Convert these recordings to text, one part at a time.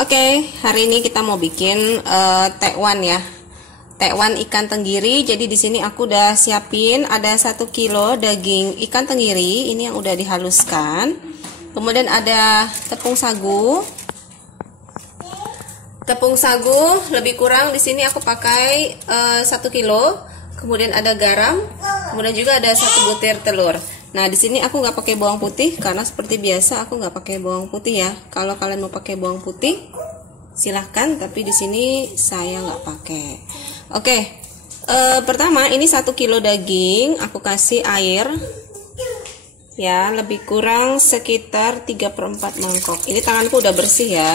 Oke, hari ini kita mau bikin tekwan ya. Tekwan ikan tenggiri. Jadi di sini aku udah siapin ada 1 kilo daging ikan tenggiri. Ini yang udah dihaluskan. Kemudian ada tepung sagu. Tepung sagu lebih kurang di sini aku pakai 1 kilo. Kemudian ada garam. Kemudian juga ada 1 butir telur. Nah di sini aku nggak pakai bawang putih karena seperti biasa aku nggak pakai bawang putih ya. Kalau kalian mau pakai bawang putih silahkan, tapi di sini saya nggak pakai. Oke, pertama ini 1 kilo daging aku kasih air ya, lebih kurang sekitar 3/4 mangkok. Ini tanganku udah bersih ya.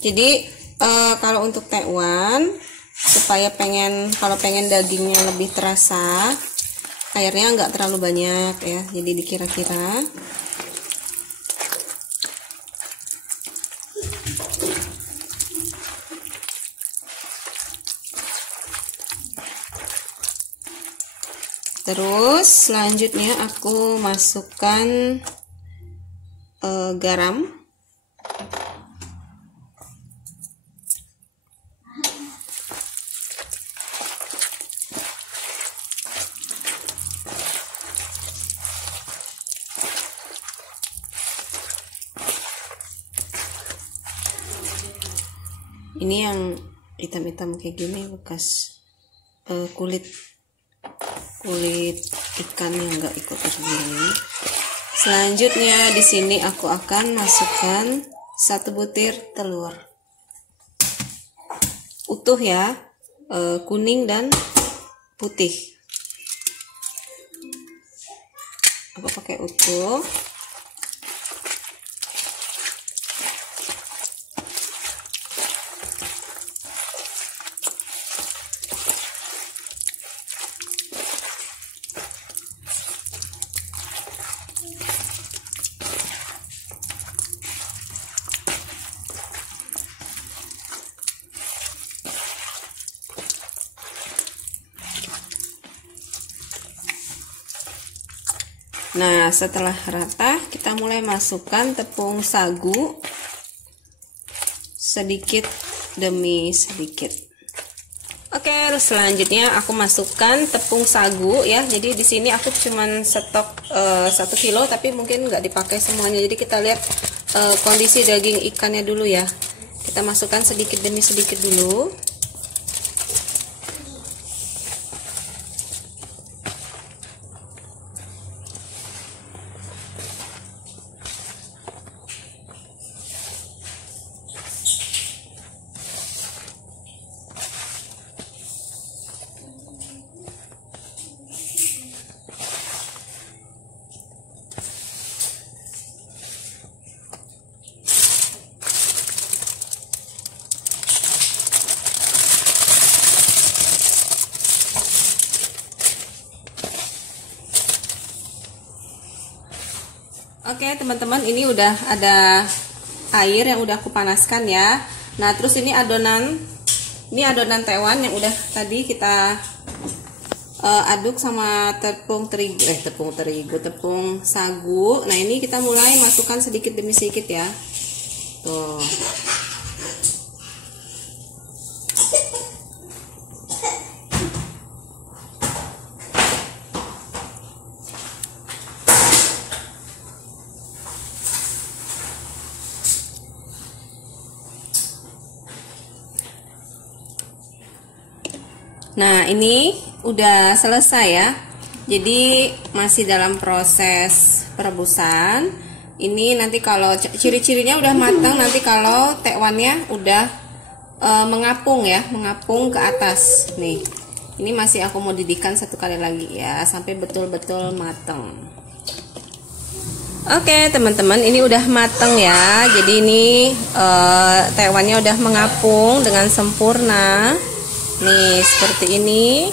Jadi kalau untuk tekwan, supaya kalau pengen dagingnya lebih terasa, airnya nggak terlalu banyak ya, jadi dikira-kira. Terus selanjutnya aku masukkan garam. Ini yang hitam-hitam kayak gini bekas kulit ikan yang nggak ikut tergiling. Selanjutnya di sini aku akan masukkan 1 butir telur utuh ya, kuning dan putih. Aku pakai utuh. Nah setelah rata kita mulai masukkan tepung sagu sedikit demi sedikit. Oke, selanjutnya aku masukkan tepung sagu ya. Jadi di sini aku cuman stok 1 kilo, tapi mungkin nggak dipakai semuanya. Jadi kita lihat kondisi daging ikannya dulu ya. Kita masukkan sedikit demi sedikit dulu. Oke teman-teman, ini udah ada air yang udah aku panaskan ya. Nah terus ini adonan tekwan yang udah tadi kita aduk sama tepung sagu. Nah ini kita mulai masukkan sedikit demi sedikit ya. Tuh. Nah ini udah selesai ya. Jadi masih dalam proses perebusan. Ini nanti kalau ciri-cirinya udah matang, nanti kalau tekwannya udah mengapung ya, mengapung ke atas. Nih, ini masih aku mau didihkan 1 kali lagi ya, sampai betul-betul matang. Oke teman-teman, ini udah matang ya. Jadi ini tekwannya udah mengapung dengan sempurna. Nih seperti ini.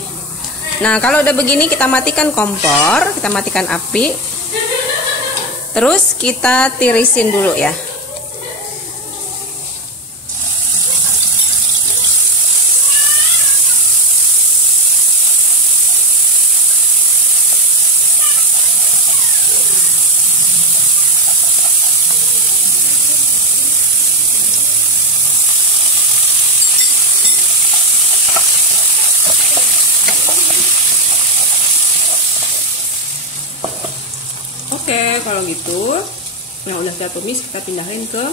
Nah kalau udah begini kita matikan kompor, kita matikan api. Terus kita tirisin dulu ya. Oke, kalau gitu, nah udah kita tumis, kita pindahin ke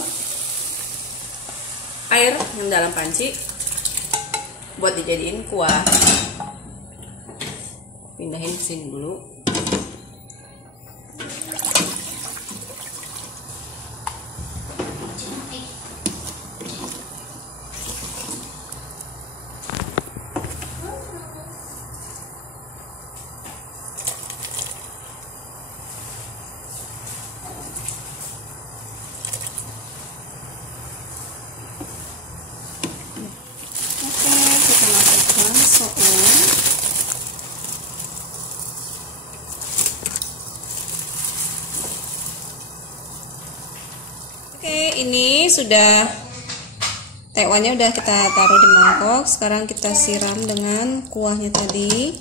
air yang dalam panci buat dijadiin kuah. Pindahin ke sini dulu. Oke, ini sudah tekwannya udah kita taruh di mangkok. Sekarang kita siram dengan kuahnya tadi.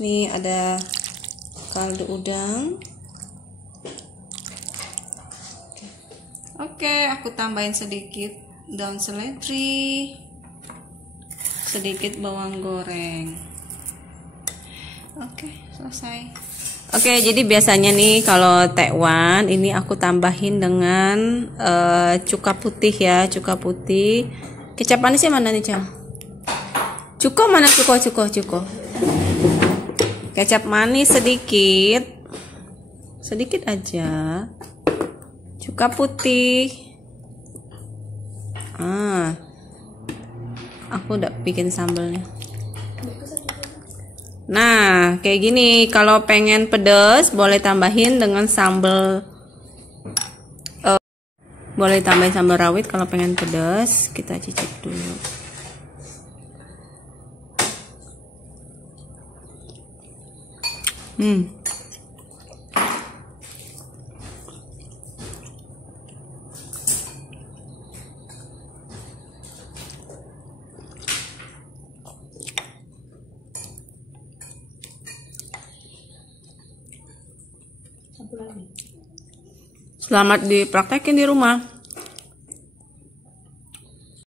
Ini ada kaldu udang. Oke, aku tambahin sedikit daun seledri, sedikit bawang goreng. Oke, selesai. Oke, jadi biasanya nih kalau tekwan ini aku tambahin dengan cuka putih ya, cuka putih. Kecap manisnya mana nih, Cang? Cuko mana cuko? Kecap manis sedikit, sedikit aja. Cuka putih. Aku udah bikin sambalnya. Nah, kayak gini. Kalau pengen pedas, boleh tambahin dengan sambal. Boleh tambahin sambal rawit kalau pengen pedas. Kita cicip dulu. Selamat dipraktekin di rumah.